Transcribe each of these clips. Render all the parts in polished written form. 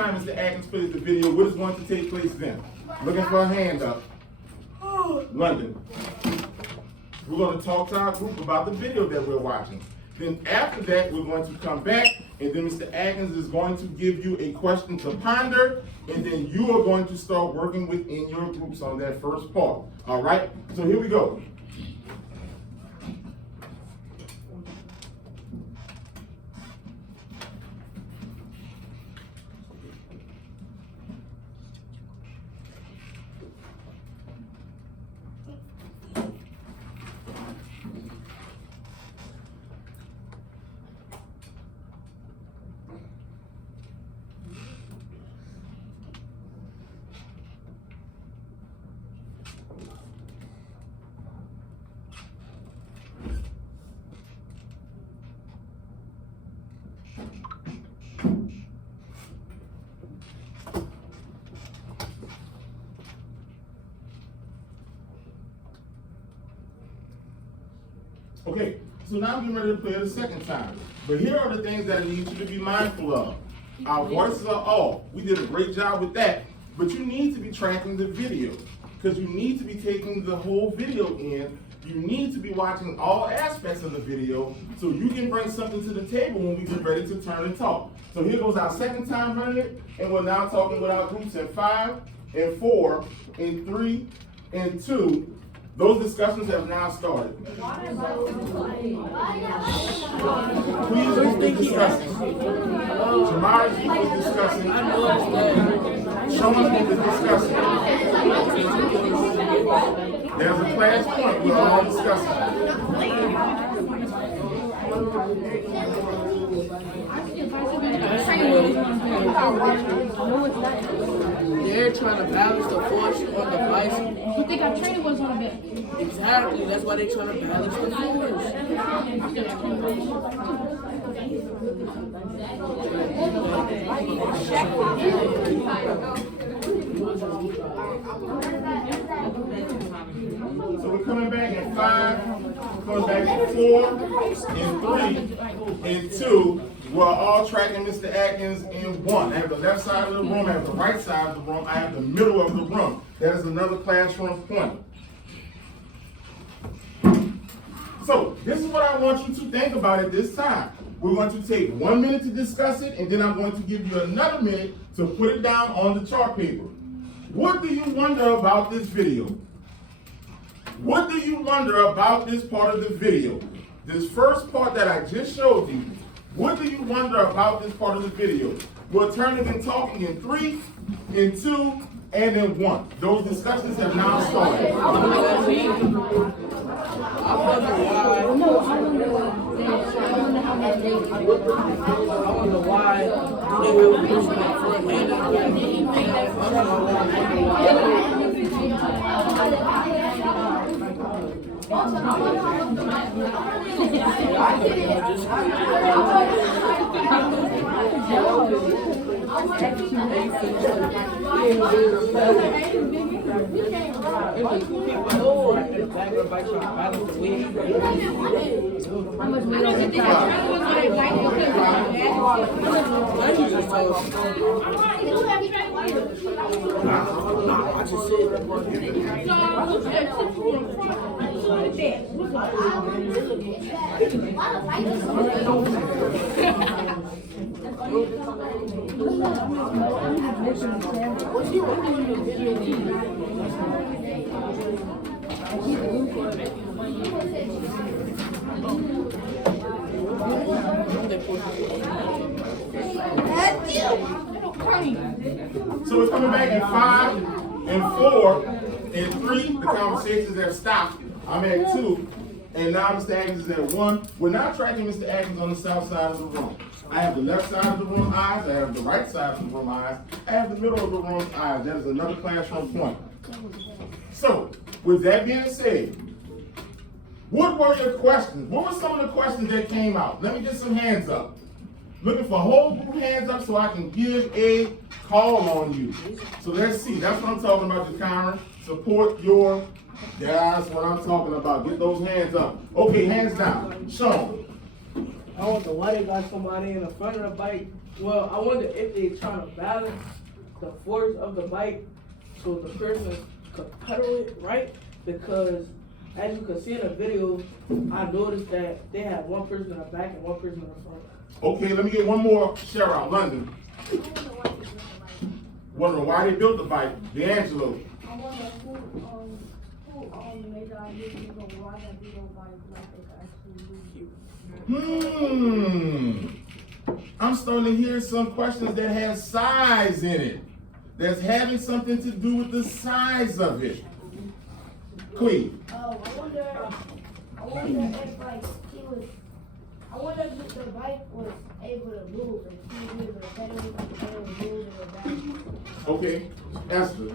time Mr. Atkins plays the video, what is going to take place then? Looking for a hand up. London. We're going to talk to our group about the video that we're watching. Then after that, we're going to come back, and then Mr. Atkins is going to give you a question to ponder, and then you are going to start working within your groups on that first part. All right? So here we go. Okay, so now I'm getting ready to play it a second time. But here are the things that I need you to be mindful of. Our voices are off. We did a great job with that. But you need to be tracking the video, because you need to be taking the whole video in. You need to be watching all aspects of the video so you can bring something to the table when we get ready to turn and talk. So here goes our second time running it, and we're now talking with our groups in 5, and 4, and 3, and 2. Those discussions have now started. Please group is discussing. Jamari's group is discussing. Sean's group is discussing. There's a class point we're all discussing. They're trying to balance the force on the bicycle. You think our trainer was on a bit? Exactly, that's why they're trying to balance the force. So we're coming back in 5, coming back in 4, in 3, in 2. We're all tracking Mr. Atkins in 1. I have the left side of the room, I have the right side of the room, I have the middle of the room. That is another classroom point. So this is what I want you to think about at this time. We're going to take 1 minute to discuss it, and then I'm going to give you another minute to put it down on the chart paper. What do you wonder about this video? What do you wonder about this part of the video? This first part that I just showed you. What do you wonder about this part of the video? We're turning and talking in 3, in 2, and in 1. Those discussions have now started. I wonder why they have a person in front So we're coming back in 5, and 4, and 3. The conversations have stopped. I'm at 2, and now Mr. Atkins is at 1. We're now tracking Mr. Atkins on the south side of the room. I have the left side of the room eyes. I have the right side of the room eyes. I have the middle of the room eyes. That is another classroom point. So, with that being said, what were your questions? What were some of the questions that came out? Let me get some hands up. Looking for whole group hands up so I can give a call on you. So let's see. That's what I'm talking about, Jakara. Support your, that's what I'm talking about. Get those hands up. Okay, hands down. Sean. I wonder why they got somebody in the front of the bike Well, I wonder if they trying to balance the force of the bike so the person could pedal it right. Because as you can see in the video, I noticed that they had one person in the back and one person in the front. Okay, let me get one more share out. London. Wondering why they built the bike. D'Angelo. I wonder who made the idea to go ride that video bike like they could actually do. I'm starting to hear some questions that have size in it. That's having something to do with the size of it. Queen. I wonder if like I wonder if the bike was able to move and he was able to pedal it and move in the back. Okay, Esther.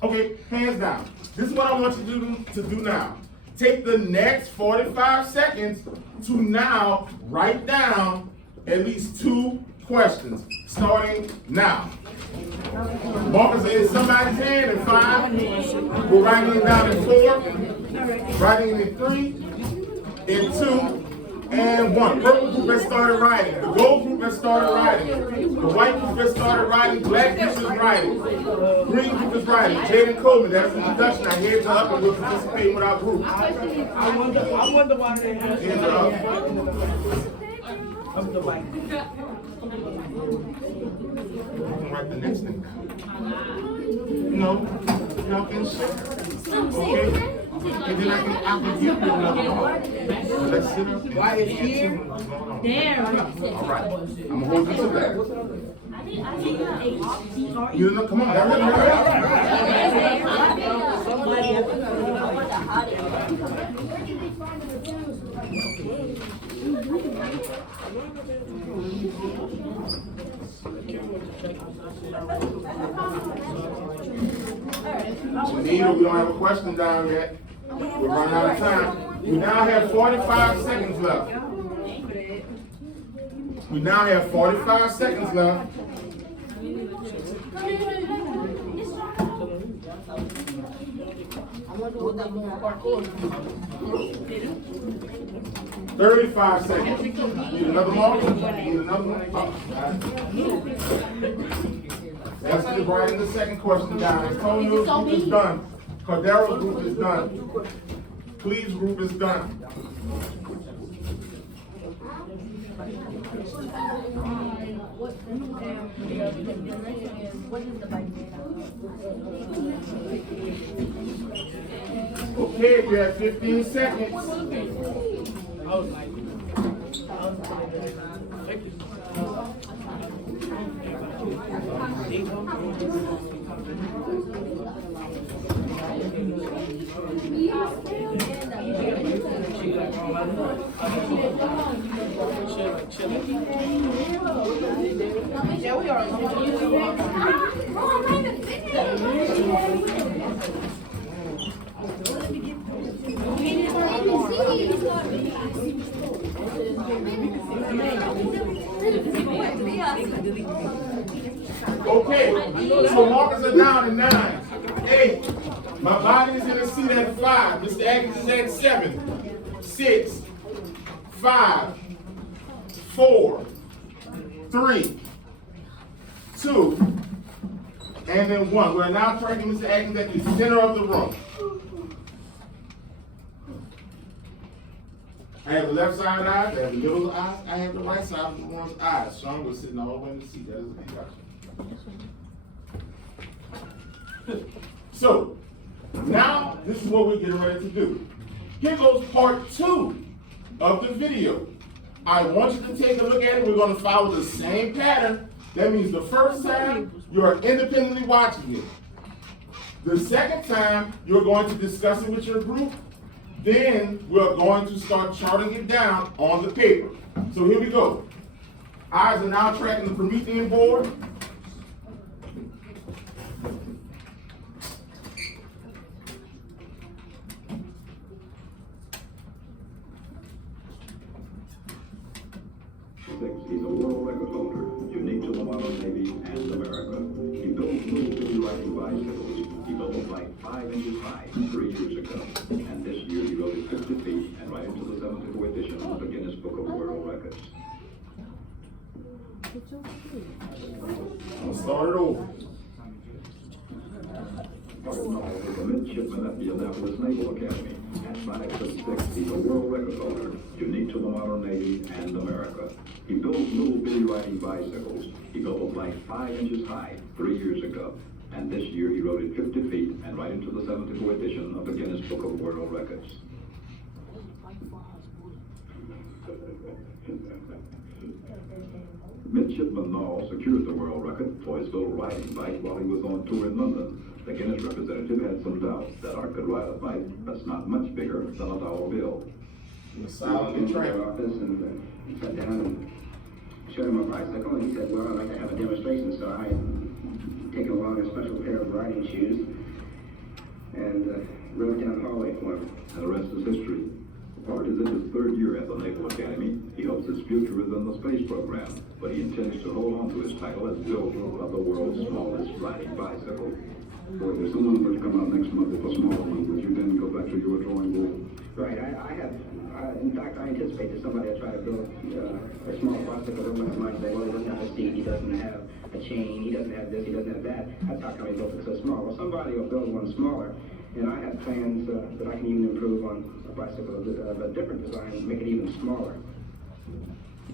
Okay, hands down. This is what I want you to do now. Take the next 45 seconds to now write down at least 2 questions, starting now. Marcus in somebody's hand in 5. We're writing it down in 4. Writing it in 3, in 2, and 1. Purple group has started writing. The gold group has started writing. The white group has started writing. Black group is writing. Green group is writing. Jaden Coleman, that's the introduction. Our heads are up and we're participating with our group. I wonder why they have Hands are up. of the bike. I can write the next thing down. No, y'all can share. Okay? And then I can give you another one. Let's sit up. Why is here? There. All right. I'm gonna hold you to that. You know, come on. Janita, we don't have a question down yet. We're running out of time. We now have 45 seconds left. We now have 45 seconds left. I wonder what that going parkour. 35 seconds. Need another marker? Need another one? That's the writing the second question down. Antonio's group is done. Cardero's group is done. Cleve's group is done. Okay, we have 15 seconds. Yeah, we are. Okay, so markers are down to 9, 8. My body is in the seat at 5. Mr. Atkins is at 7, 6, 5, 4, 3, 2, and then 1. We're now tracking Mr. Atkins at the center of the room. I have the left side eyes, I have the middle eyes, I have the right side of the room's eyes. Sean was sitting all the way in the seat. That is a introduction. So, now this is what we're getting ready to do. Here goes part 2 of the video. I want you to take a look at it. We're going to follow the same pattern. That means the first time, you're independently watching it. The second time, you're going to discuss it with your group. Then we're going to start charting it down on the paper. So here we go. Eyes are now tracking the Promethean board. He's a world record holder, unique to the modern Navy and America. He builds moves to like bicycles. He built a flight 5 inches high 3 years ago. And this year he rode it 50 feet and right into the 74th edition of the Guinness Book of World Records. I'll start it over. The midshipman at the Annapolis Naval Academy at 5'6", he's a world record holder, unique to the modern Navy and America. He builds little bitty riding bicycles. He built a flight 5 inches high 3 years ago. And this year he rode it 50 feet and right into the 74th edition of the Guinness Book of World Records. Midshipman Nall secured the world record for his little riding bike while he was on tour in London. The Guinness representative had some doubts that Art could ride a bike that's not much bigger than a dollar bill. So I walked into their office and sat down and showed him my bicycle, and he said, well, I'd like to have a demonstration. So I taken along a special pair of riding shoes and rode down the hallway for him. And the rest is history. Art is in his 3rd year at the Naval Academy. He hopes his future is in the space program, but he intends to hold on to his title as builder of the world's smallest riding bicycle. Boy, there's someone going to come out next month with a small one. Would you then go back to your drawing board? Right. In fact, I anticipate that somebody will try to build a small bicycle that might say, well, he doesn't have a seat, he doesn't have a chain, he doesn't have this, he doesn't have that. That's how come he built it so small. Well, somebody will build one smaller, and I have plans that I can even improve on a bicycle of a different design and make it even smaller.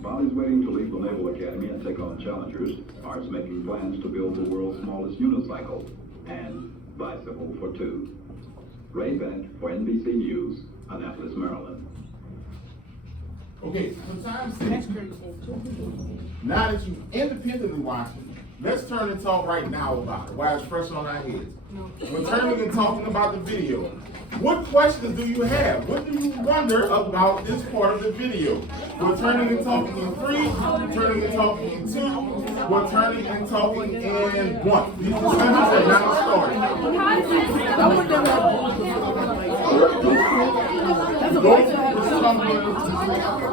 While he's waiting to leave the Naval Academy and take on challengers, Art's making plans to build the world's smallest unicycle and bicycle for two. Ray Bennett for NBC News, Annapolis, Maryland. Okay, for time's sake, now that you independently watching, let's turn and talk right now about it while it's fresh on our heads. We're turning and talking about the video. What questions do you have? What do you wonder about this part of the video? We're turning and talking in 3, we're turning and talking in 2, we're turning and talking in 1. These discussions are now starting. Those group is talking,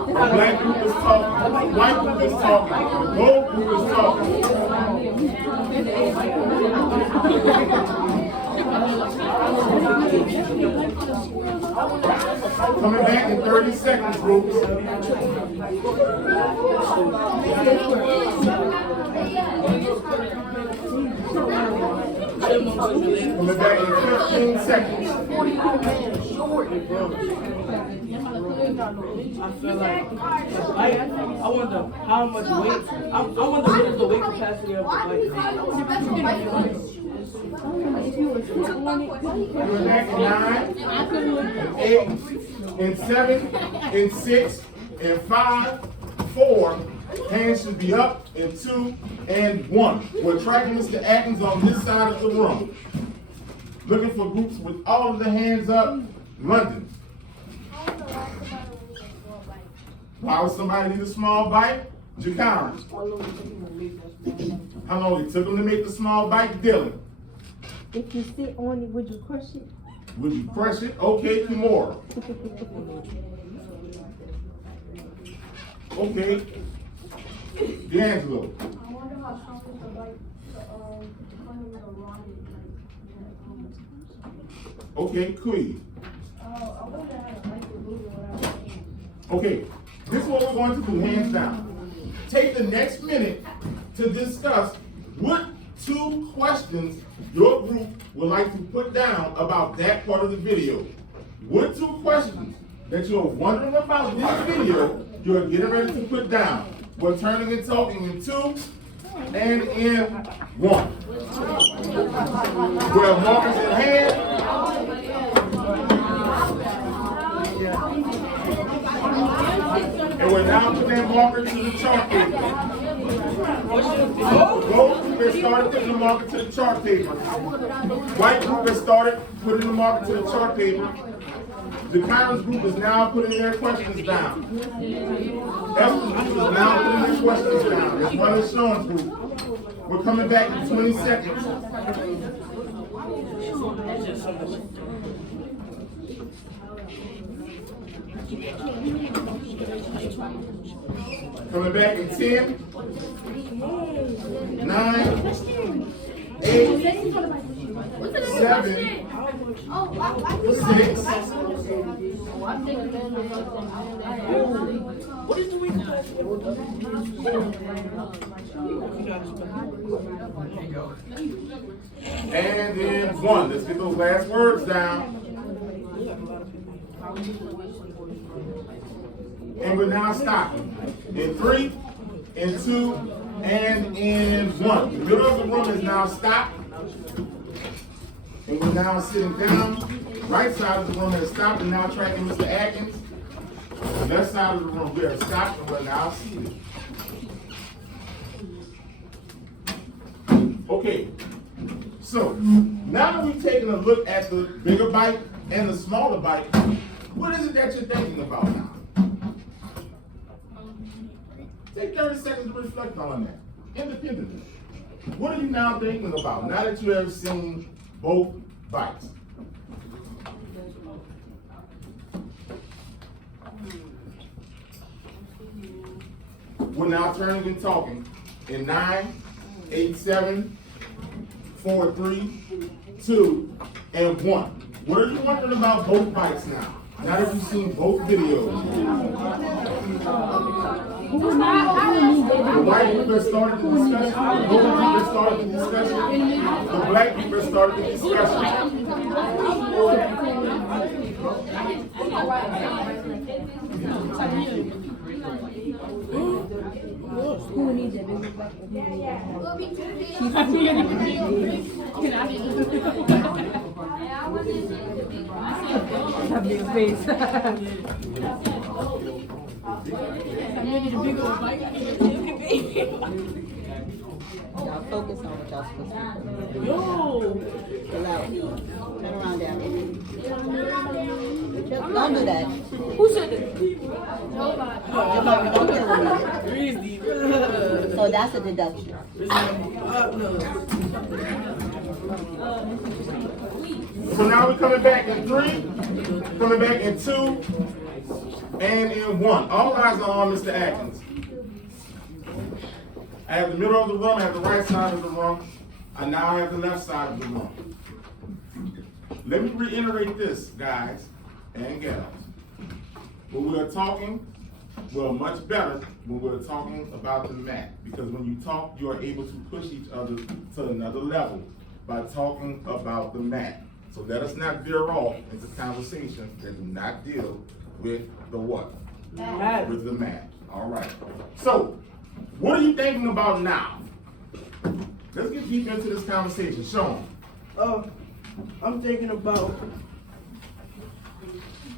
the black group is talking, the white group is talking, the gold group is talking. Coming back in 30 seconds, groups. Coming back in 15 seconds. I feel like I wonder how much weight. I wonder what is the weight capacity of the bike. Coming back in 9, 8, and 7, and 6, and 5, 4. Hands should be up in 2 and 1. We're tracking Mr. Atkins on this side of the room. Looking for groups with all of the hands up. London. Why would somebody need a small bike? Jacana. How long it took them to make the small bike? Dylan. If you sit on it, would you crush it? Would you crush it? Okay, Kimora. Okay. D'Angelo. I wonder how strong is the bike coming with a rod. Okay, Queen. I wonder how the bike would move without hands. Okay, this is what we're going to do, hands down. Take the next minute to discuss what 2 questions your group would like to put down about that part of the video. What 2 questions that you're wondering about this video, you're getting ready to put down. We're turning and talking in 2 and in 1. We have markers in hand. And we're now putting that marker to the chart paper. Gold group has started putting the marker to the chart paper. White group has started putting the marker to the chart paper. The Kyron's group is now putting their questions down. Esther's group is now putting their questions down, as well as Sean's group. We're coming back in 20 seconds. Coming back in 10, 9, 8, 7, Oh, why 6, What is the weak capacity? and then 1. Let's get those last words down. And we're now stopping. In 3, in 2, and in 1. The middle of the room is now stopped. And we're now sitting down. Right side of the room has stopped and now tracking Mr. Atkins. The left side of the room we are stopped and we're now seated. Okay. So now that we've taken a look at the bigger bite and the smaller bite, what is it that you're thinking about now? Take 30 seconds to reflect on that, independently. What are you now thinking about, now that you have seen both bites? We're now turning and talking in 9, 8, 7, 4, 3, 2, and 1. What are you wondering about both bites now? Now that you've seen both videos. The white people have started the discussion, the golden people have started the discussion, the black people have started the discussion. Who needs a bigger butt? Have your face. Y'all focus on what y'all supposed to do. Yo! Chill out. Turn around down. Don't do that. Who said that? Nobody, don't kill me. Breezy. So that's a deduction. So now we're coming back in 3, coming back in 2, and in 1. All eyes are on Mr. Atkins. I have the middle of the room, I have the right side of the room, and now I have the left side of the room. Let me reiterate this, guys and gals. When we're talking, we're much better when we're talking about the mat. Because when you talk, you are able to push each other to another level by talking about the mat. So let us not veer off into conversations that do not deal with the what? Mat. With the mat. All right. So, what are you thinking about now? Let's get deep into this conversation. Sean. I'm thinking about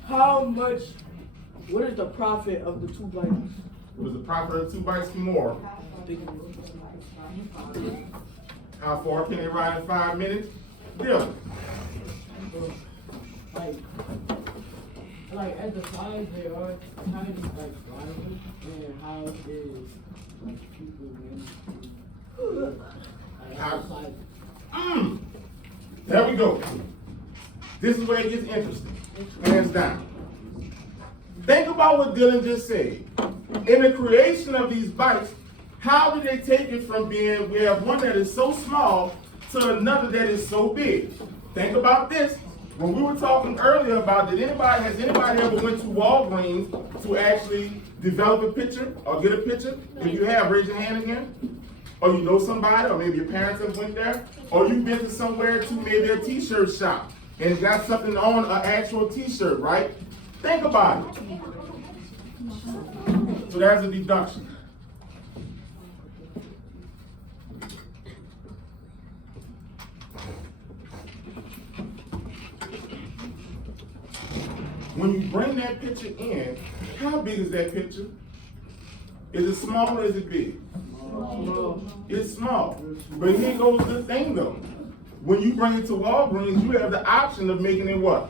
how much, what is the profit of the 2 bites? What is the profit of 2 bites for more? How far can they ride in 5 minutes? Dylan. Like at the size they are kind of like violent, and how is like people There we go. This is where it gets interesting. Hands down. Think about what Dylan just said. In the creation of these bites, how did they take it from being, we have one that is so small to another that is so big? Think about this. When we were talking earlier about, has anybody ever went to Walgreens to actually develop a picture or get a picture? If you have, raise your hand again. Or you know somebody, or maybe your parents have went there. Or you've been to somewhere to maybe a t-shirt shop and it's got something on an actual t-shirt, right? Think about it. So that's a deduction. When you bring that picture in, how big is that picture? Is it small or is it big? It's small. But here goes the thing though. When you bring it to Walgreens, you have the option of making it what?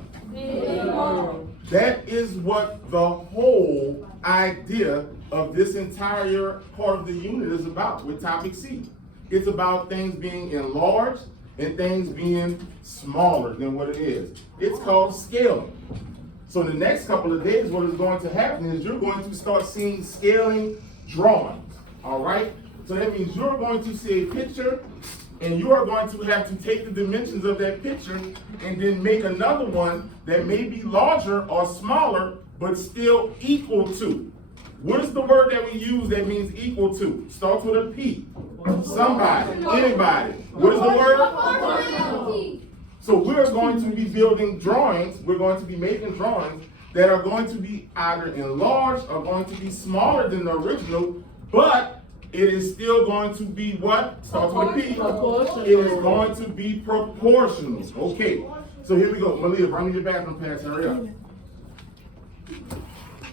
That is what the whole idea of this entire part of the unit is about with topic C. It's about things being enlarged and things being smaller than what it is. It's called scaling. So in the next couple of days, what is going to happen is you're going to start seeing scaling drawings, all right? So that means you're going to see a picture And you are going to have to take the dimensions of that picture and then make another one that may be larger or smaller, but still equal to. What is the word that we use that means equal to? Starts with a P. Somebody, anybody. What is the word? So we're going to be building drawings, we're going to be making drawings that are going to be either enlarged or going to be smaller than the original, but it is still going to be what? Starts with a P. Proportional. It is going to be proportional. Okay, so here we go. Malia, bring me your bathroom pass, hurry up.